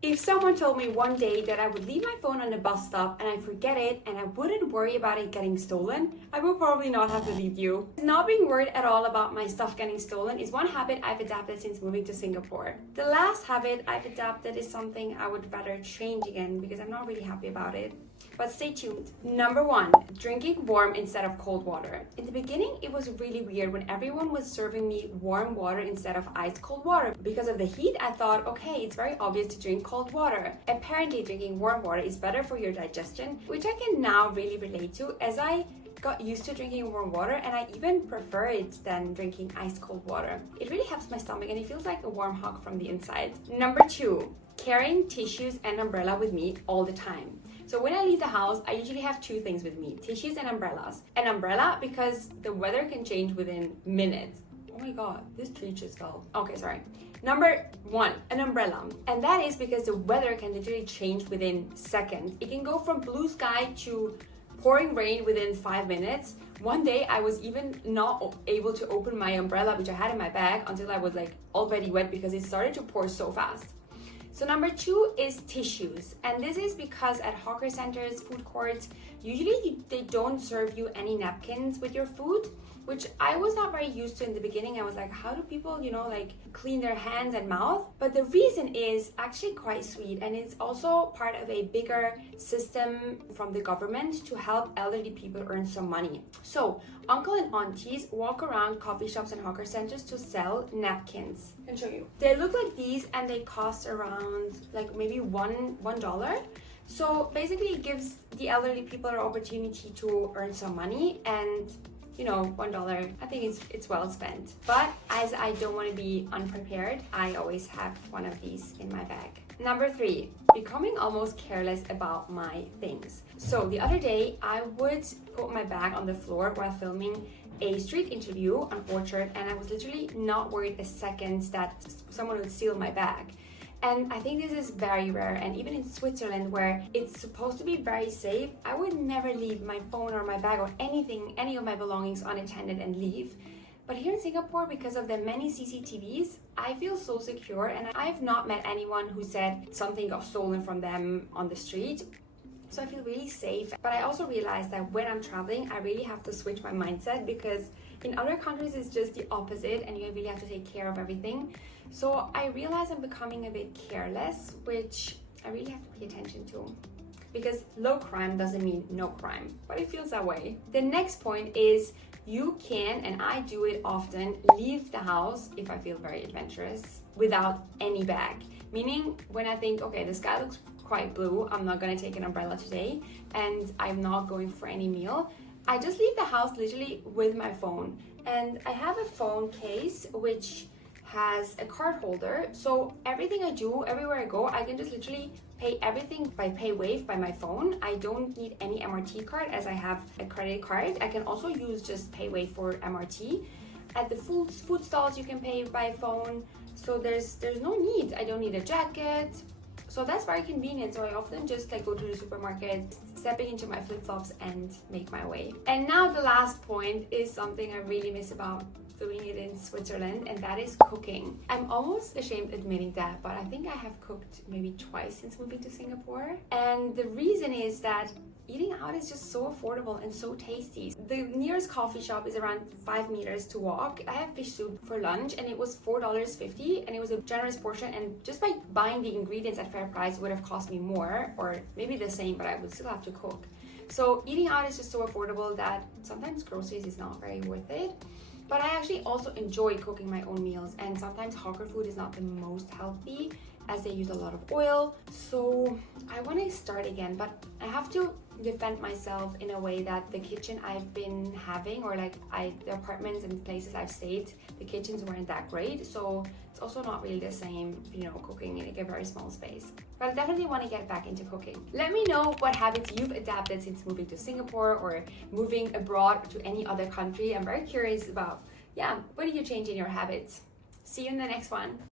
If someone told me one day that I would leave my phone on the bus stop and I forget it and I wouldn't worry about it getting stolen, I would probably not have believed you. Not being worried at all about my stuff getting stolen is one habit I've adapted since moving to Singapore. The last habit I've adapted is something I would rather change again because I'm not really happy about it. But stay tuned. Number 1, drinking warm instead of cold water. In the beginning, it was really weird when everyone was serving me warm water instead of ice cold water. Because of the heat, I thought, okay, it's very obvious to drink cold water. Apparently, drinking warm water is better for your digestion, which I can now really relate to as I got used to drinking warm water and I even prefer it than drinking ice cold water. It really helps my stomach and it feels like a warm hug from the inside. Number 2, carrying tissues and umbrella with me all the time. So when I leave the house, I usually have 2 things with me, tissues and umbrellas. An umbrella because the weather can change within minutes. Oh my god, this tree just fell. Okay, sorry. Number 1, an umbrella. And that is because the weather can literally change within seconds. It can go from blue sky to pouring rain within 5 minutes. One day I was even not able to open my umbrella, which I had in my bag, until I was like already wet because it started to pour so fast. So number 2 is tissues, and this is because at hawker centers, food courts, usually they don't serve you any napkins with your food, which I was not very used to in the beginning. I was like, how do people, like clean their hands and mouth? But the reason is actually quite sweet, and it's also part of a bigger system from the government to help elderly people earn some money. So uncle and aunties walk around coffee shops and hawker centers to sell napkins. I can show you. They look like these and they cost around like maybe $1. So basically it gives the elderly people an opportunity to earn some money, and $1, I think it's well spent. But as I don't want to be unprepared, I always have one of these in my bag. Number 3, becoming almost careless about my things. So the other day, I would put my bag on the floor while filming a street interview on Orchard, and I was literally not worried a second that someone would steal my bag. And I think this is very rare, and even in Switzerland where it's supposed to be very safe, I would never leave my phone or my bag or any of my belongings unattended and leave. But here in Singapore, because of the many CCTVs, I feel so secure, and I've not met anyone who said something got stolen from them on the street. So I feel really safe. But I also realized that when I'm traveling, I really have to switch my mindset, because in other countries it's just the opposite and you really have to take care of everything. So I realize I'm becoming a bit careless, which I really have to pay attention to. Because low crime doesn't mean no crime, but it feels that way. The next point is you can, and I do it often, leave the house if I feel very adventurous without any bag. Meaning when I think, okay, the sky looks quite blue, I'm not gonna take an umbrella today, and I'm not going for any meal, I just leave the house literally with my phone. And I have a phone case which has a card holder, so everything I do, everywhere I go, I can just literally pay everything by PayWave by my phone. I don't need any MRT card as I have a credit card. I can also use just PayWave for MRT. At the food stalls you can pay by phone, so there's no need. I don't need a jacket. So that's very convenient. So I often just go to the supermarket, stepping into my flip-flops and make my way. And now the last point is something I really miss about doing it in Switzerland, and that is cooking. I'm almost ashamed admitting that, but I think I have cooked maybe twice since moving to Singapore. And the reason is that eating out is just so affordable and so tasty. The nearest coffee shop is around 5 meters to walk. I had fish soup for lunch and it was $4.50, and it was a generous portion, and just by buying the ingredients at fair price it would have cost me more, or maybe the same, but I would still have to cook. So eating out is just so affordable that sometimes groceries is not very worth it. But I actually also enjoy cooking my own meals, and sometimes hawker food is not the most healthy as they use a lot of oil. So I want to start again, but I have to defend myself in a way that the kitchen I've been having, or the apartments and places I've stayed, the kitchens weren't that great. So it's also not really the same, cooking in a very small space. But I definitely want to get back into cooking. Let me know what habits you've adapted since moving to Singapore or moving abroad to any other country. I'm very curious about, what did you change in your habits? See you in the next one.